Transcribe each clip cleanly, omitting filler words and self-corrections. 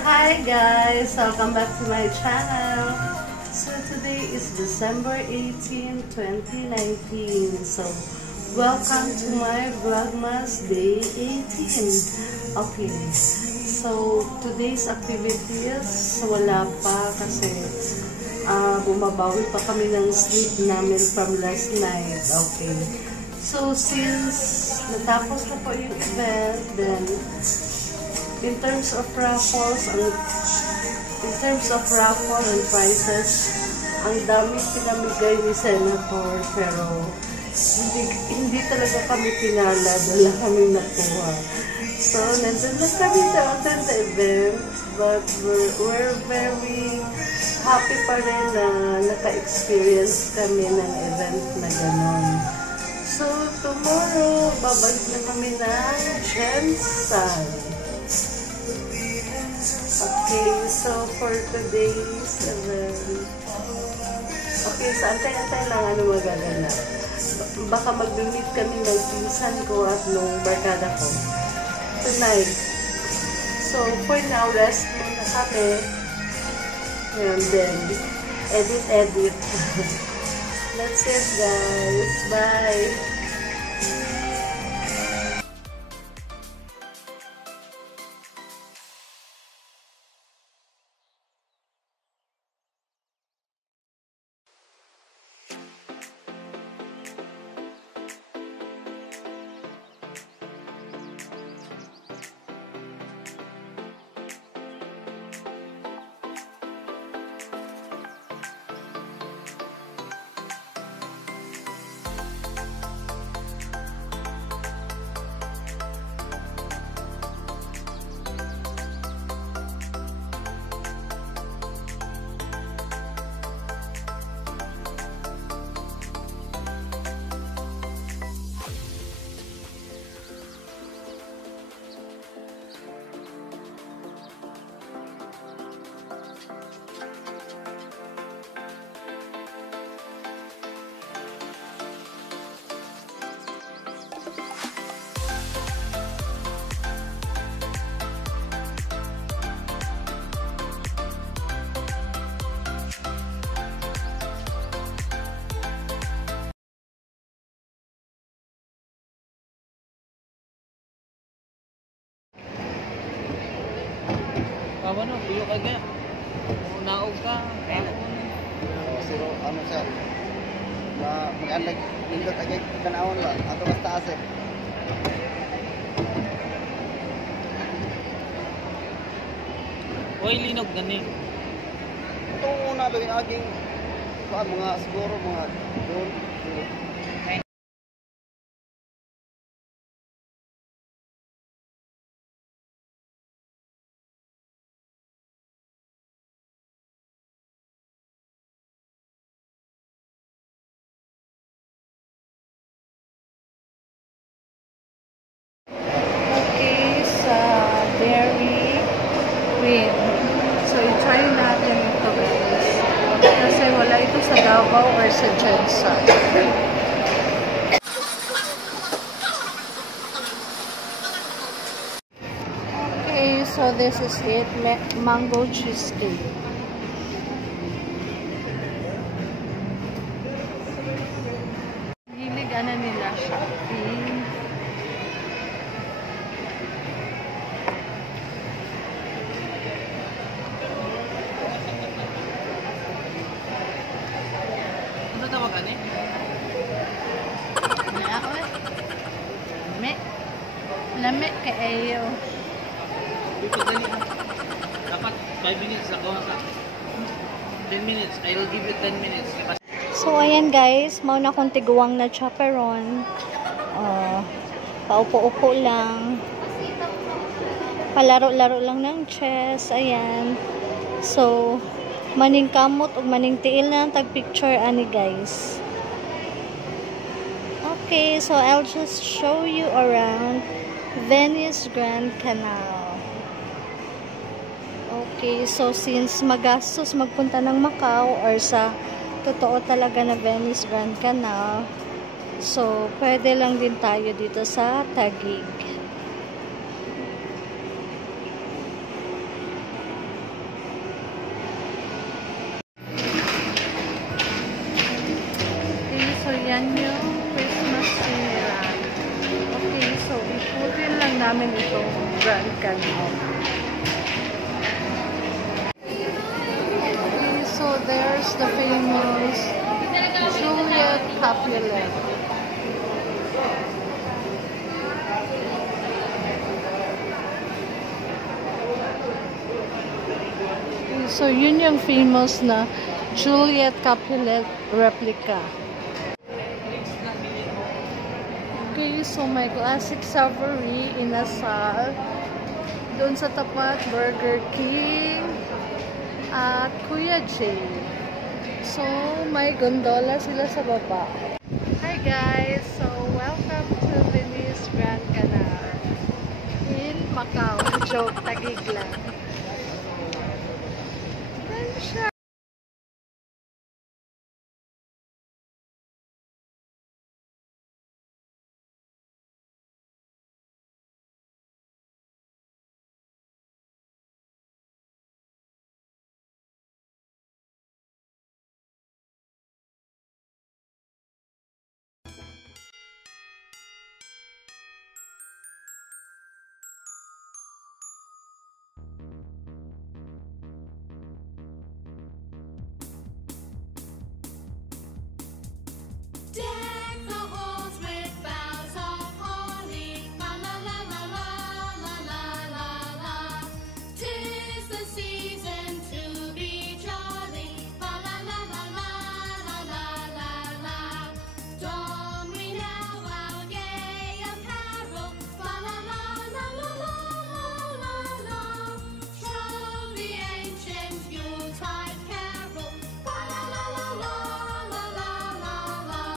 Hi guys! Welcome back to my channel. So today is December 18, 2019. So welcome to my Vlogmas Day 18. Okay. So today's activities wala pa kasi bumabawi pa kami ng sleep namin from last night. Okay. So since natapos na po yung event, then in terms of raffle and prizes, ang dami pinamigay ni Senator, pero hindi talaga kami pinala, wala kami nakuha. So, nandun lang kami to attend the event, but we're very happy pa rin na naka-experience kami ng event na gano'n. So, tomorrow, babalik na kami ng Jensen. Okay, so for today's event, okay, so antay-antay lang ano magaganap. Baka mag-meet kami ng pinsan ko at nung barkada ko tonight. So for now, rest muna kami. And then, edit. That's it guys. Bye! Kawan no, buyo ka ga. Naog ka. Siguro ano siya. Mag-andag nindot agay tanawon ba. Ato mas taas eh. Oy linog gani. Ito una lang yung aging mga siguro mga doon. Okay, sa Dairy Queen. So, i-try natin ito guys. Kasi wala ito sa Davao or sa Jensen. Okay, so this is it. Mango cheesecake. Hilig ano nila, shopping. Ano tawag ani? Lame kaayo. Dito dali. Dapat 5 minutes ako ka. 10 minutes. I will give you 10 minutes. So ayan guys, mao na kong tiguwang na chaperon. Paupo-upo lang. Palaro-laro lang ng chess. Ayan. So maning kamot ug maning tiil na tag-picture ani guys. Okay, so I'll just show you around Venice Grand Canal. Okay, so since magastos magpunta ng Macau or sa totoo talaga na Venice Grand Canal, so pwede lang din tayo dito sa Taguig. Yan yung Christmas tree nila. Okay, so ikutin lang namin itong Grand Canal. Okay, so there's the famous Juliet Capulet. So, yun yung famous na Juliet Capulet replica. Okay, so may classic Savory inasal. Doon sa tapat, Burger King at Kuya J. So, may gondola sila sa baba. Hi guys! So, welcome to Venice Grand Canal in Macau. Joke, Taguig lang. Deck the halls with boughs of holly, la la la la la la la la la. 'Tis the season to be jolly, la la la la la la la la. Don we now our gay apparel, la la la la la la la la. Troll the ancient Yuletide carol, la la la la la la la la.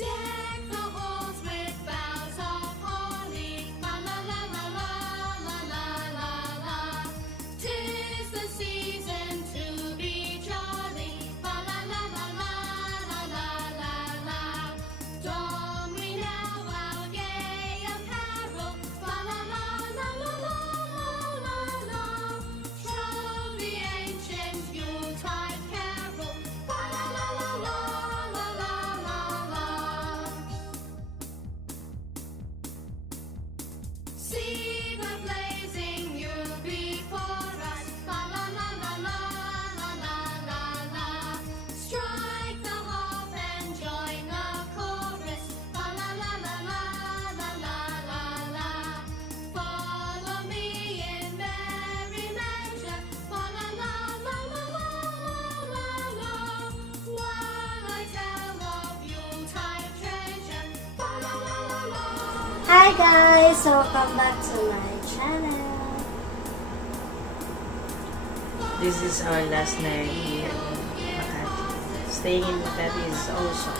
Deck the halls with boughs of holly, la la la la la la la la la. 'Tis the season to be jolly, la la la la la la la la. Don we now our gay apparel, la la la la la la la la. Troll the ancient Yuletide carol, la la la la la la la la. See the blazing Yule before us, la la la la la la la la la. Strike the harp and join the chorus, la la la la la la la la la. Follow me in merry measure, la la la la la la la la. While I tell of Yuletide treasure, la la la la la. Hi guys! So, welcome back to my channel. This is our last night here in Makati. Staying in Makati is also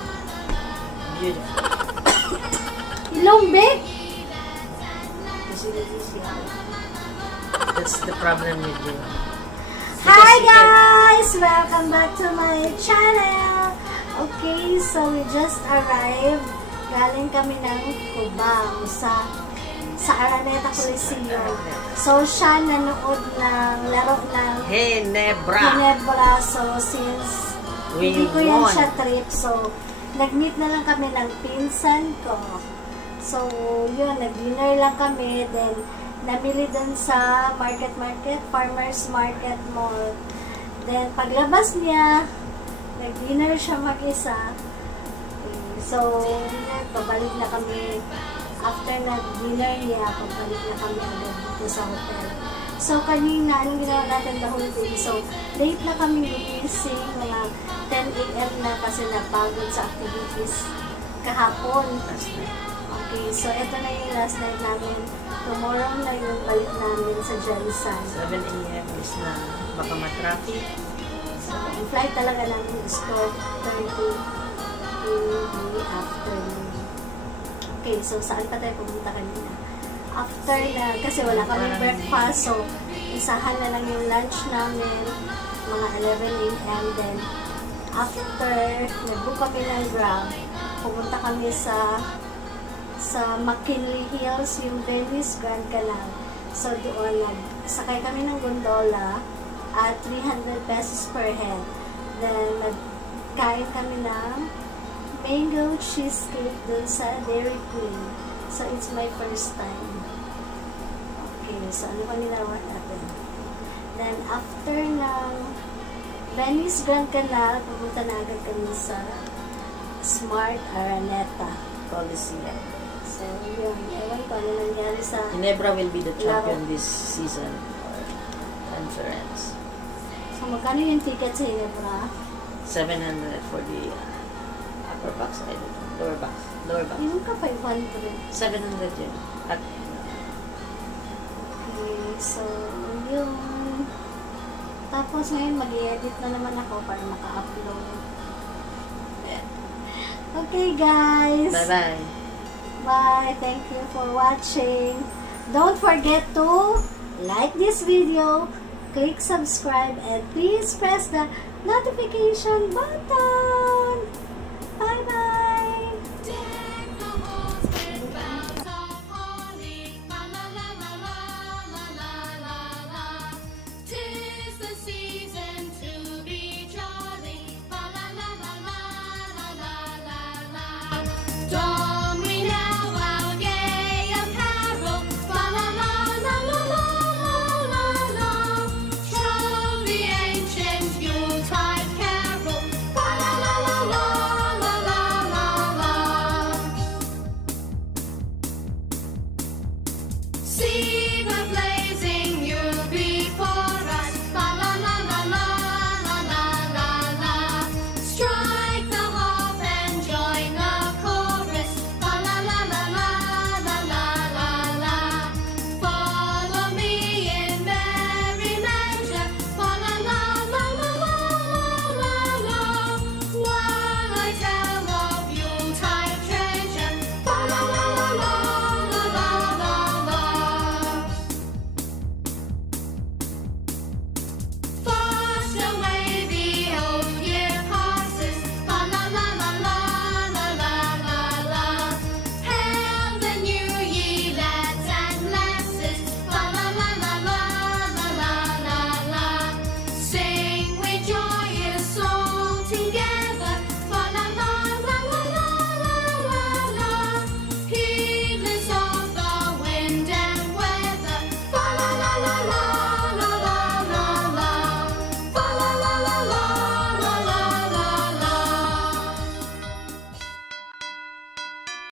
beautiful. Ilong, babe! That's the problem with you. Hi guys! Welcome back to my channel. Okay, so we just arrived. Galing kami ng Cubao sa Araneta Coliseum. So, siya nanood ng laro ng Ginebra. So, since hindi ko yan siya trip, so, nag-meet na lang kami ng pinsan ko. So, yun, nag-dinner lang kami. Then, namili dun sa Farmers Market Mall. Then, paglabas niya, nag-dinner siya mag-isa. So, pabalik na kami. After nag-dinner niya, pabalik na kami agad dito sa hotel. So, kanina, anong ginawa natin the whole day? So, late na kami gumising, mga 10 a.m. na kasi napagod sa activities kahapon. Okay, so ito na yung last night namin. Tomorrow na yung balik namin sa Jensen. 7 a.m. is na baka matraffic. So, yung flight talaga namin is 12:30 in the afternoon. Okay, so saan pa tayo pumunta kanina? After na, kasi wala kami breakfast, so isahan na lang yung lunch namin, mga 11 a.m. Then, after, nag-book kami ng Grab. pumunta kami sa McKinley Hills, yung Venice Grand Canal. So doon, sakay kami ng gondola at 300 pesos per head. Then, nagkain kami ng mango cheesecake dun sa Dairy Queen. So, it's my first time. Okay, so ano pa ninawa natin? Then, after ng Venice Grand Canal, pumunta na agad kami sa Smart Araneta Coliseum. So, yun. Ewan ko ano nangyari sa Ginebra will be the champion this season or conference. So, magkano yung ticket sa Ginebra? 700 for the upper box, I don't know. Lower box. Yung ka 500. 700 yun. At Okay, so, yung tapos ngayon mag-i-edit na naman ako para maka-upload. Okay, guys. bye-bye. Bye. Thank you for watching. Don't forget to like this video, click subscribe, and please press the notification button.